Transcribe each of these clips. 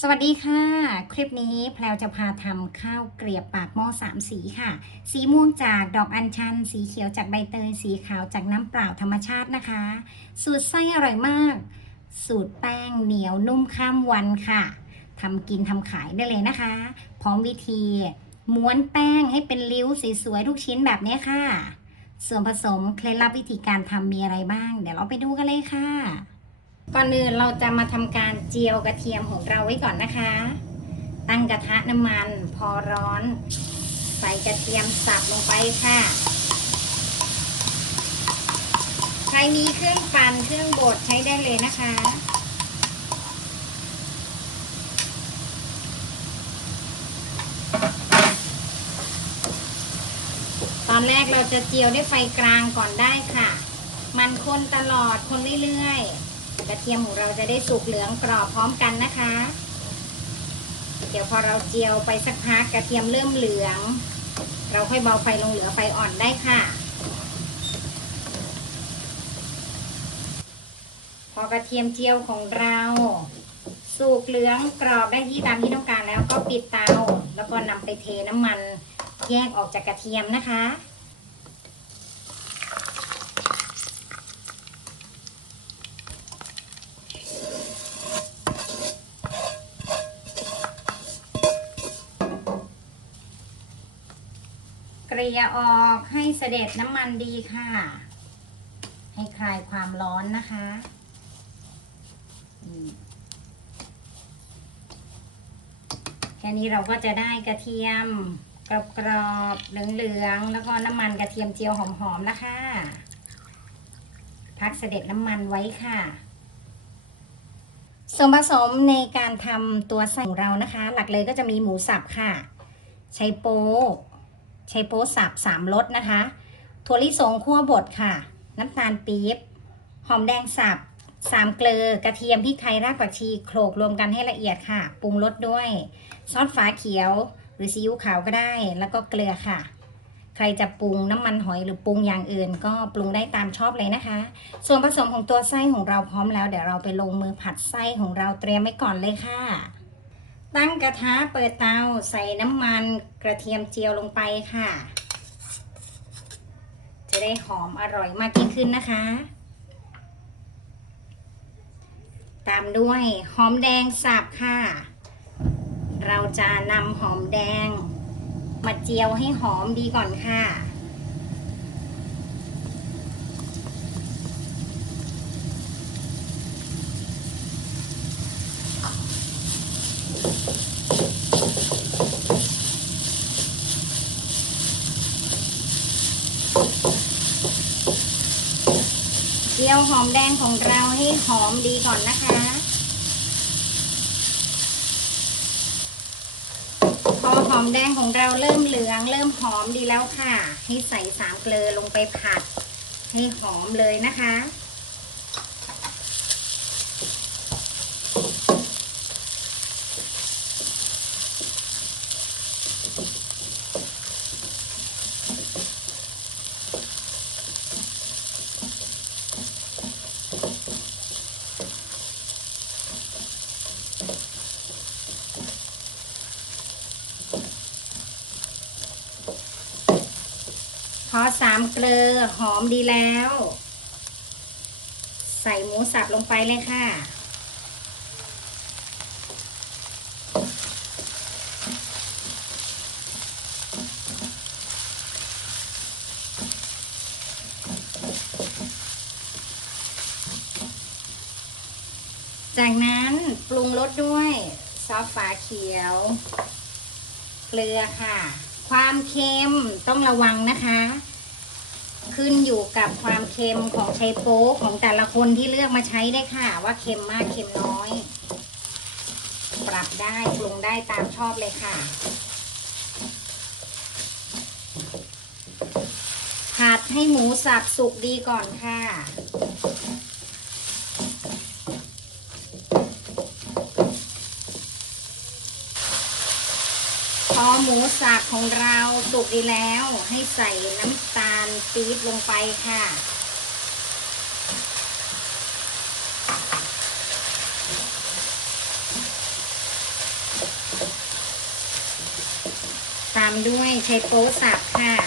สวัสดีค่ะ คลิปนี้แพลวจะพาทำข้าวเกลียบปากหม้อสามสีค่ะ สีม่วงจากดอกอัญชัน สีเขียวจากใบเตย สีขาวจากน้ำเปล่าธรรมชาตินะคะ สูตรไส้อร่อยมาก สูตรแป้งเหนียวนุ่มข้ามวันค่ะทำกินทำขายได้เลยนะคะ พร้อมวิธี ม้วนแป้งให้เป็นริ้วสวยๆทุกชิ้นแบบนี้ค่ะ ส่วนผสมเคล็ดลับวิธีการทำมีอะไรบ้าง เดี๋ยวเราไปดูกันเลยค่ะ ก่อนอื่นเราจะมาทำการเจียวกระเทียมของเราไว้ก่อนนะคะ ตั้งกระทะน้ำมันพอร้อน ใส่กระเทียมสับลงไปค่ะ ใครมีเครื่องปั่นเครื่องบดใช้ได้เลยนะคะตอนแรกเราจะเจียวด้วยไฟกลางก่อนได้ค่ะ มันคนตลอดคนเรื่อยๆ กระเทียมของเราจะได้สุกเหลืองกรอบพร้อมกันนะคะ เดี๋ยวพอเราเจียวไปสักพักกระเทียมเริ่มเหลือง เราค่อยเบาไฟลงเหลือไฟอ่อนได้ค่ะ พอกระเทียมเจียวของเราสุกเหลืองกรอบได้ที่ตามที่ต้องการแล้วก็ปิดเตา แล้วก็นำไปเทน้ำมันแยกออกจากกระเทียมนะคะ ลี่ยออกให้เสด็จน้ำมันดีค่ะ ให้คลายความร้อนนะคะแค่นี้เราก็จะได้กระเทียมกรอบๆเหลืองๆ แล้วก็น้ำมันกระเทียมเจียวหอมๆนะคะ พักเสด็จน้ำมันไว้ค่ะส่วนผสมในการทำตัวไส้ของเรานะคะ หลักเลยก็จะมีหมูสับค่ะ ใช้โป๊ ใช้โป๊สับสามรสนะคะ ถั่วลิสงคั่วบดค่ะ น้ำตาลปี๊บ หอมแดงสับสามเกลือกระเทียมพริกไทยรากผักชีโขลกรวมกันให้ละเอียดค่ะ ปรุงรสด้วย ซอสฝาเขียว หรือซีอิ๊วขาวก็ได้ แล้วก็เกลือค่ะ ใครจะปรุงน้ำมันหอยหรือปรุงอย่างอื่น ก็ปรุงได้ตามชอบเลยนะคะ ส่วนผสมของตัวไส้ของเราพร้อมแล้ว เดี๋ยวเราไปลงมือผัดไส้ของเราเตรียมไว้ก่อนเลยค่ะ ตั้งกระทะเปิดเตาใส่น้ำมันกระเทียมเจียวลงไปค่ะ จะได้หอมอร่อยมากยิ่งขึ้นนะคะ ตามด้วยหอมแดงสับค่ะ เราจะนำหอมแดง มาเจียวให้หอมดีก่อนค่ะ เจียวหอมแดงของเราให้หอมดีก่อนนะคะ พอหอมแดงของเราเริ่มเหลือง เริ่มหอมดีแล้วค่ะ ให้ใส่สามเกลือลงไปผัด ให้หอมเลยนะคะ อสามเกลือหอมดีแล้ว ใส่หมูสับลงไปเลยค่ะ จากนั้นปรุงรสด้วย ซอสฝาเขียว เกลือค่ะ ความเค็มต้องระวังนะคะ ขึ้นอยู่กับความเค็มของไชโป๊ของแต่ละคนที่เลือกมาใช้ได้ค่ะ ว่าเค็มมากเค็มน้อย ปรับได้ปรุงได้ตามชอบเลยค่ะ ผัดให้หมูสับสุกดีก่อนค่ะ พอหมูสับของเราสุกดีแล้ว ให้ใส่น้ำตาลปี๊บลงไปค่ะ ตามด้วยไชโป๊สับค่ะ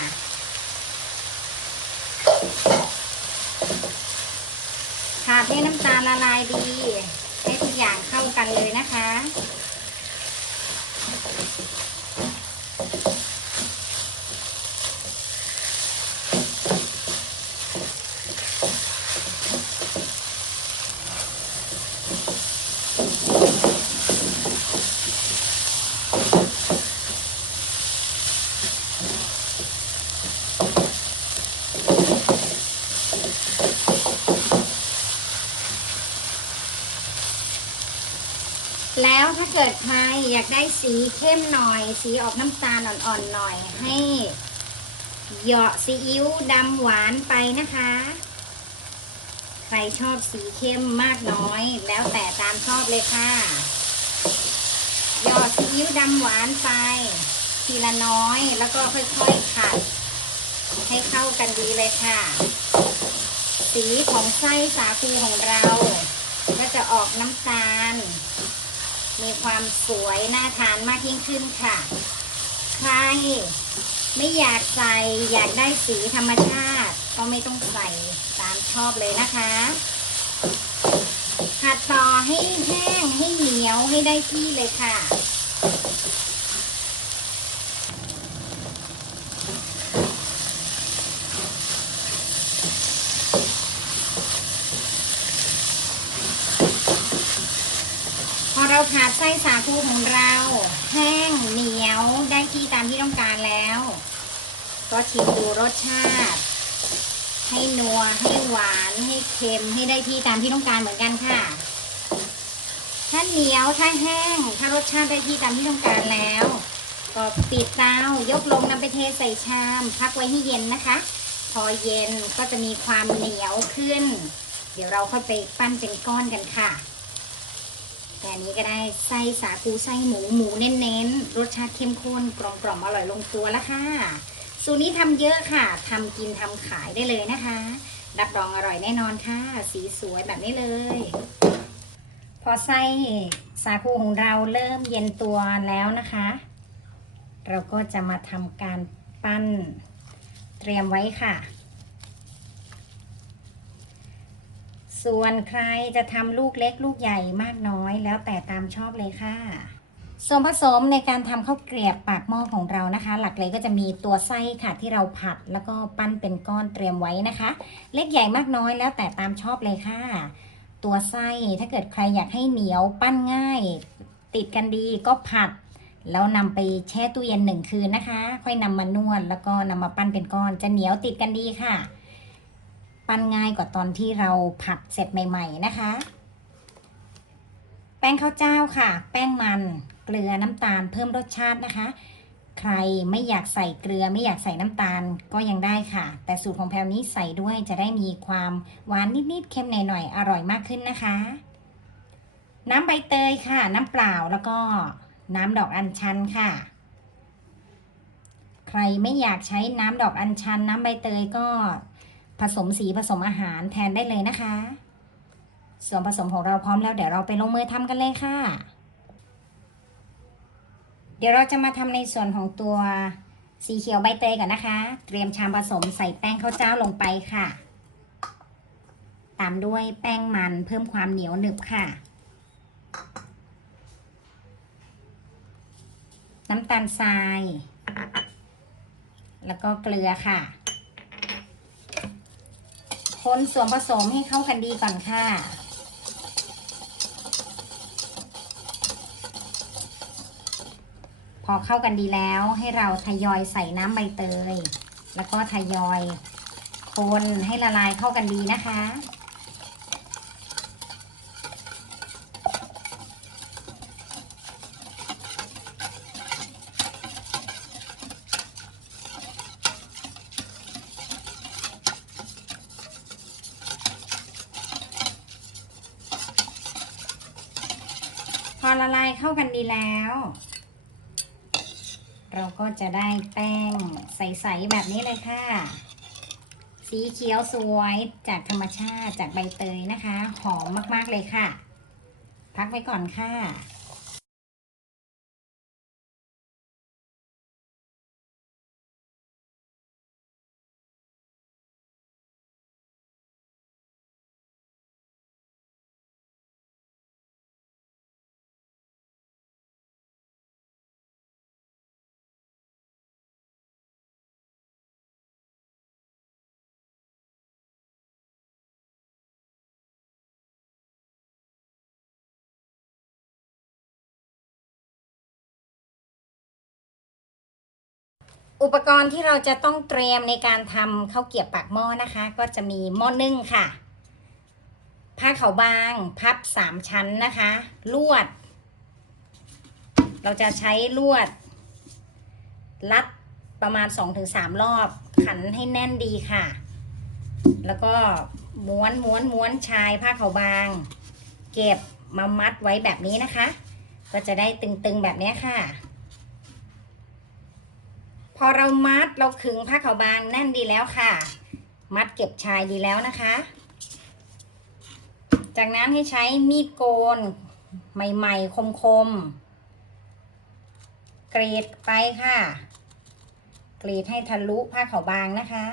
กิดใครอยากได้สีเข้มหน่อย สีออกน้ำตาลอ่อนๆหน่อยให้เหยาะซีอิ๊วดำหวานไปนะคะ ใครชอบสีเข้มมากน้อย แล้วแต่ตามชอบเลยค่ะเหยาะซีอิ๊วดำหวานไป ทีละน้อยแล้วก็ค่อยๆขัด ให้เข้ากันดีเลยค่ะ สีของไส้สาคูของเรา ก็จะออกน้ำตาล มีความสวยน่าทานมากยิ่งขึ้นค่ะ ใครไม่อยากใส่อยากได้สีธรรมชาติ ก็ไม่ต้องใส่ตามชอบเลยนะคะผัดต่อให้แห้งให้เหนียวให้ได้ที่เลยค่ะ พอเราผัดไส้สาคูของเรา แห้งเหนียวได้ที่ตามที่ต้องการแล้ว ก็ชิมดูรสชาติ ให้นัวให้หวานให้เค็มให้ได้ที่ตามที่ต้องการเหมือนกันค่ะ ถ้าเหนียวถ้าแห้ง ถ้ารสชาติได้ที่ตามที่ต้องการแล้ว ก็ปิดเตายกลงนำไปเทใส่ชาม พักไว้ให้เย็นนะคะ พอเย็นก็จะมีความเหนียวขึ้น เดี๋ยวเราค่อยไปปั้นเป็นก้อนกันค่ะ แต่อันนี้ก็ได้ไส้สาคูไส้หมูหมูเน้นๆ รสชาติเข้มข้นกลมกล่อมอร่อยลงตัวแล้วค่ะ สูตรนี้ทำเยอะค่ะทำกินทำขายได้เลยนะคะ รับรองอร่อยแน่นอนค่ะ สีสวยแบบนี้เลย พอไส้สาคูของเราเริ่มเย็นตัวแล้วนะคะ เราก็จะมาทำการปั้นเตรียมไว้ค่ะ ส่วนใครจะทำลูกเล็กลูกใหญ่มากน้อยแล้วแต่ตามชอบเลยค่ะ ส่วนผสมในการทำข้าวเกรียบปากหม้อของเรานะคะ หลักเลยก็จะมีตัวไส้ค่ะที่เราผัดแล้วก็ปั้นเป็นก้อนเตรียมไว้นะคะ เล็กใหญ่มากน้อยแล้วแต่ตามชอบเลยค่ะ ตัวไส้ถ้าเกิดใครอยากให้เหนียวปั้นง่าย ติดกันดีก็ผัด แล้วนำไปแช่ตู้เย็นหนึ่งคืนนะคะ ค่อยนำมานวดแล้วก็นำมาปั้นเป็นก้อนจะเหนียวติดกันดีค่ะ ปั้นง่ายกว่าตอนที่เราผัดเสร็จใหม่ ๆ นะคะ แป้งข้าวเจ้าค่ะ แป้งมันเกลือน้ำตาลเพิ่มรสชาตินะคะ ใครไม่อยากใส่เกลือไม่อยากใส่น้ำตาลก็ยังได้ค่ะ แต่สูตรของแพลวนี้ใส่ด้วยจะได้มีความหวานนิดๆเค็มหน่อยๆอร่อยมากขึ้นนะคะ น้ำใบเตยค่ะ น้ำเปล่าแล้วก็น้ำดอกอัญชันค่ะ ใครไม่อยากใช้น้ำดอกอัญชัน น้ำใบเตยก็ ผสมสีผสมอาหารแทนได้เลยนะคะ ส่วนผสมของเราพร้อมแล้วเดี๋ยวเราไปลงมือทำกันเลยค่ะ เดี๋ยวเราจะมาทำในส่วนของตัวสีเขียวใบเตยก่อนนะคะ เตรียมชามผสมใส่แป้งข้าวเจ้าลงไปค่ะ ตามด้วยแป้งมันเพิ่มความเหนียวหนึบค่ะ น้ำตาลทราย แล้วก็เกลือค่ะ คนส่วนผสมให้เข้ากันดีก่อนค่ะ พอเข้ากันดีแล้วให้เราทยอยใส่น้ำใบเตย แล้วก็ทยอยคนให้ละลายเข้ากันดีนะคะ พอละลายเข้ากันดีแล้ว เรา ก็จะได้แป้งใส ๆ แบบนี้เลยค่ะ สีเขียวสวยจากธรรมชาติจากใบเตยนะคะ หอมมาก ๆ เลยค่ะ พักไว้ก่อนค่ะ อุปกรณ์ที่เราจะต้องเตรียมในการทำข้าวเกรียบปากหม้อนะคะ ก็จะมีหม้อนึ่งค่ะ ผ้าขาวบางพับสามชั้นนะคะ ลวด เราจะใช้ลวด รัดประมาณ 2-3 รอบ ขันให้แน่นดีค่ะ แล้วก็ม้วนม้วนม้วนชายผ้าขาวบาง เก็บมามัดไว้แบบนี้นะคะ ก็จะได้ตึงๆแบบนี้ค่ะ พอเรามัดเราขึงผ้าขาวบางแน่นดีแล้วค่ะ มัดเก็บชายดีแล้วนะคะ จากนั้นให้ใช้มีดโกน ใหม่ๆ คมๆกรีดไปค่ะกรีดให้ทะลุผ้าขาวบางนะคะ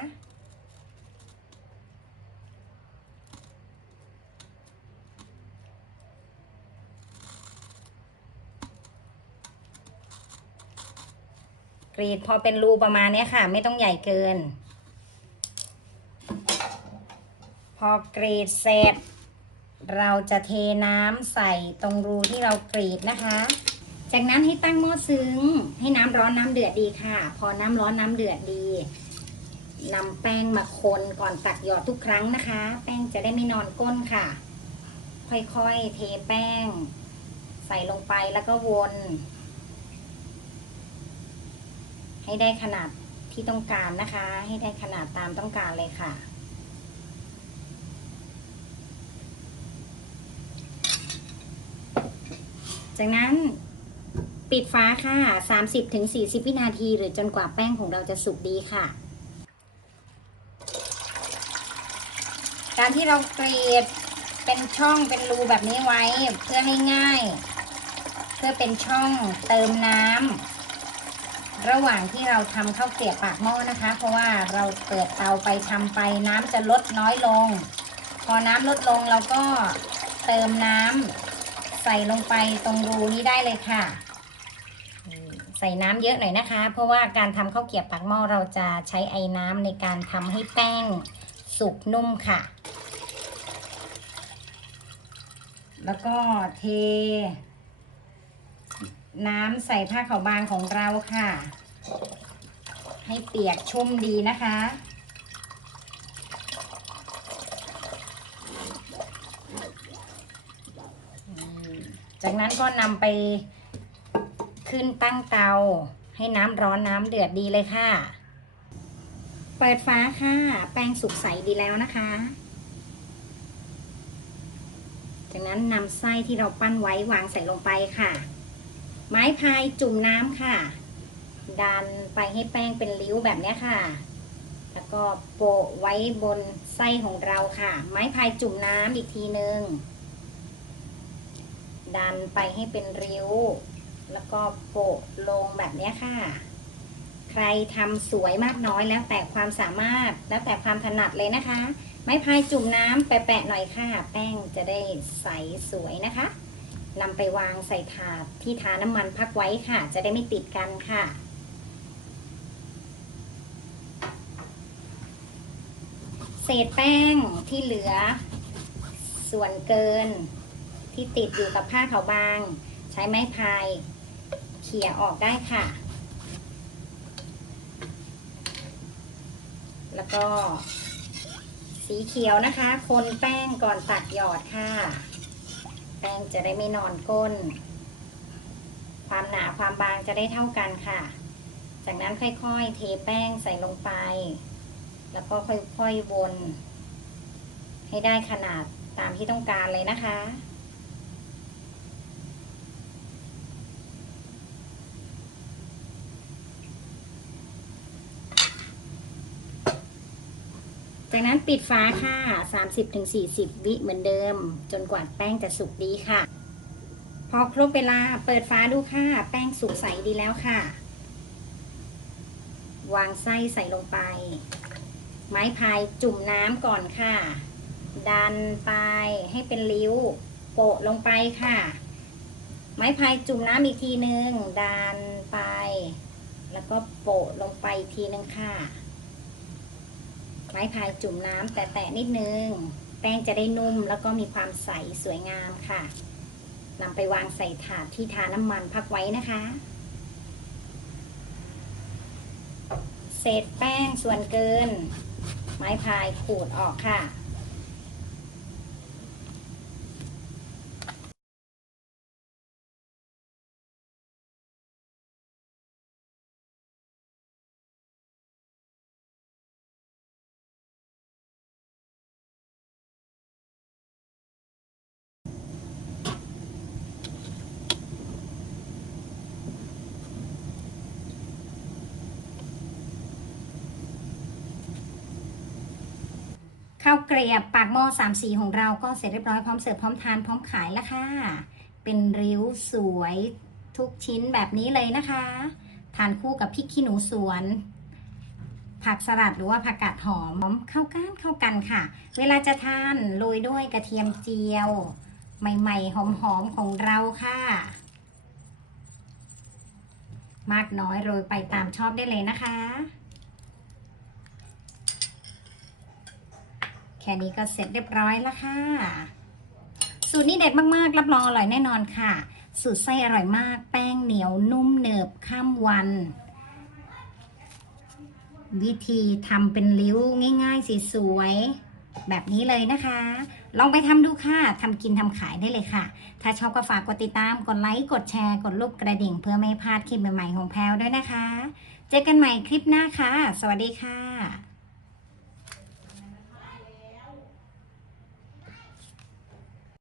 กรีดพอเป็นรูประมาณนี้ค่ะ ไม่ต้องใหญ่เกิน พอกรีดเสร็จ เราจะเทน้ำใส่ตรงรูที่เรากรีดนะคะ จากนั้นให้ตั้งหม้อซึ้ง ให้น้ำร้อนน้ำเดือดดีค่ะ พอน้ำร้อนน้ำเดือดดีนำแป้งมาคนก่อนตักหยอดทุกครั้งนะคะ แป้งจะได้ไม่นอนก้นค่ะ ค่อยๆเทแป้ง ใส่ลงไปแล้วก็วน ให้ได้ขนาดที่ต้องการนะคะ ให้ได้ขนาดตามต้องการเลยค่ะ จากนั้นปิดฟ้าค่ะ 30-40 วินาที หรือจนกว่าแป้งของเราจะสุกดีค่ะ การที่เรากรีดเป็นช่องเป็นรูแบบนี้ไว้เพื่อให้ง่าย เพื่อเป็นช่องเติมน้ำ ระหว่างที่เราทำข้าวเกรียบปากหม้อนะคะ เพราะว่าเราเปิดเตาไปทำไปน้ำจะลดน้อยลง พอน้ำลดลงเราก็เติมน้ำใส่ลงไปตรงรูนี้ได้เลยค่ะ ใส่น้ำเยอะหน่อยนะคะ เพราะว่าการทำข้าวเกรียบปากหม้อเราจะใช้ไอ้น้ำในการทำให้แป้งสุกนุ่มค่ะ แล้วก็เท น้ำใส่ผ้าขาวบางของเราค่ะ ให้เปียกชุ่มดีนะคะ จากนั้นก็นำไปขึ้นตั้งเตา ให้น้ำร้อนน้ำเดือดดีเลยค่ะ เปิดฟ้าค่ะ แป้งสุกใสดีแล้วนะคะ จากนั้นนำไส้ที่เราปั้นไว้วางใส่ลงไปค่ะ ไม้พายจุ่มน้ำค่ะ ดันไปให้แป้งเป็นริ้วแบบนี้ค่ะ แล้วก็โปะไว้บนไส้ของเราค่ะ ไม้พายจุ่มน้ำอีกทีนึง ดันไปให้เป็นริ้ว แล้วก็โปะลงแบบนี้ค่ะ ใครทำสวยมากน้อยแล้วแต่ความสามารถแล้วแต่ความถนัดเลยนะคะ ไม้พายจุ่มน้ำแปะๆหน่อยค่ะ แป้งจะได้ใสสวยนะคะ นำไปวางใส่ถาดที่ทาน้ำมันพักไว้ค่ะ จะได้ไม่ติดกันค่ะ เศษแป้งที่เหลือ ส่วนเกินที่ติดอยู่กับผ้าขาวบาง ใช้ไม้พายเขี่ยออกได้ค่ะ แล้วก็สีเขียวนะคะ คนแป้งก่อนตักหยอดค่ะ แป้งจะได้ไม่นอนก้น ความหนาความบางจะได้เท่ากันค่ะ จากนั้นค่อยๆ เทแป้งใส่ลงไป แล้วก็ค่อยๆวน ให้ได้ขนาดตามที่ต้องการเลยนะคะ จากนั้นปิดฝาค่ะ 30-40 วิเหมือนเดิม จนกว่าแป้งจะสุกดีค่ะ พอครบเวลาเปิดฝาดูค่ะ แป้งสุกใสดีแล้วค่ะ วางไส้ใส่ลงไป ไม้พายจุ่มน้ำก่อนค่ะ ดันไปให้เป็นริ้วโปะลงไปค่ะ ไม้พายจุ่มน้ำอีกทีนึงดันไป แล้วก็โปะลงไปอีกทีนึงค่ะ ไม้พายจุ่มน้ำแตะๆนิดนึง แป้งจะได้นุ่มแล้วก็มีความใสสวยงามค่ะนำไปวางใส่ถาดที่ทาน้ำมันพักไว้นะคะ เศษแป้งส่วนเกิน ไม้พายขูดออกค่ะ ข้าวเกรียบปากหม้อสามสีของเราก็เสร็จเรียบร้อยพร้อมเสิร์ฟพร้อมทานพร้อมขายแล้วค่ะ เป็นริ้วสวยทุกชิ้นแบบนี้เลยนะคะ ทานคู่กับพริกขี้หนูสวน ผักสลัดหรือว่าผักกาดหอมเข้ากันเข้ากันค่ะ เวลาจะทานโรยด้วยกระเทียมเจียว ใหม่ๆ หอมๆของเราค่ะ มากน้อยโรยไปตามชอบได้เลยนะคะ ค่นี้ก็เสร็จเรียบร้อยแล้วค่ะ สูตรนี้เด็ดมากๆ รับรองอร่อยแน่นอนค่ะ สูตรไส้อร่อยมาก แป้งเหนียวนุ่มเนิบข้ามวัน วิธีทำเป็นริ้วง่ายๆสสวยๆแบบนี้เลยนะคะ ลองไปทำดูค่ะทำกินทำขายได้เลยค่ะ ถ้าชอบก็ฝากกดติดตาม กดไลค์ กดแชร์ กดรูปกระดิ่ง เพื่อไม่พลาดคลิปใหม่ๆของแพลวด้วยนะคะ เจอกันใหม่คลิปหน้าค่ะ สวัสดีค่ะ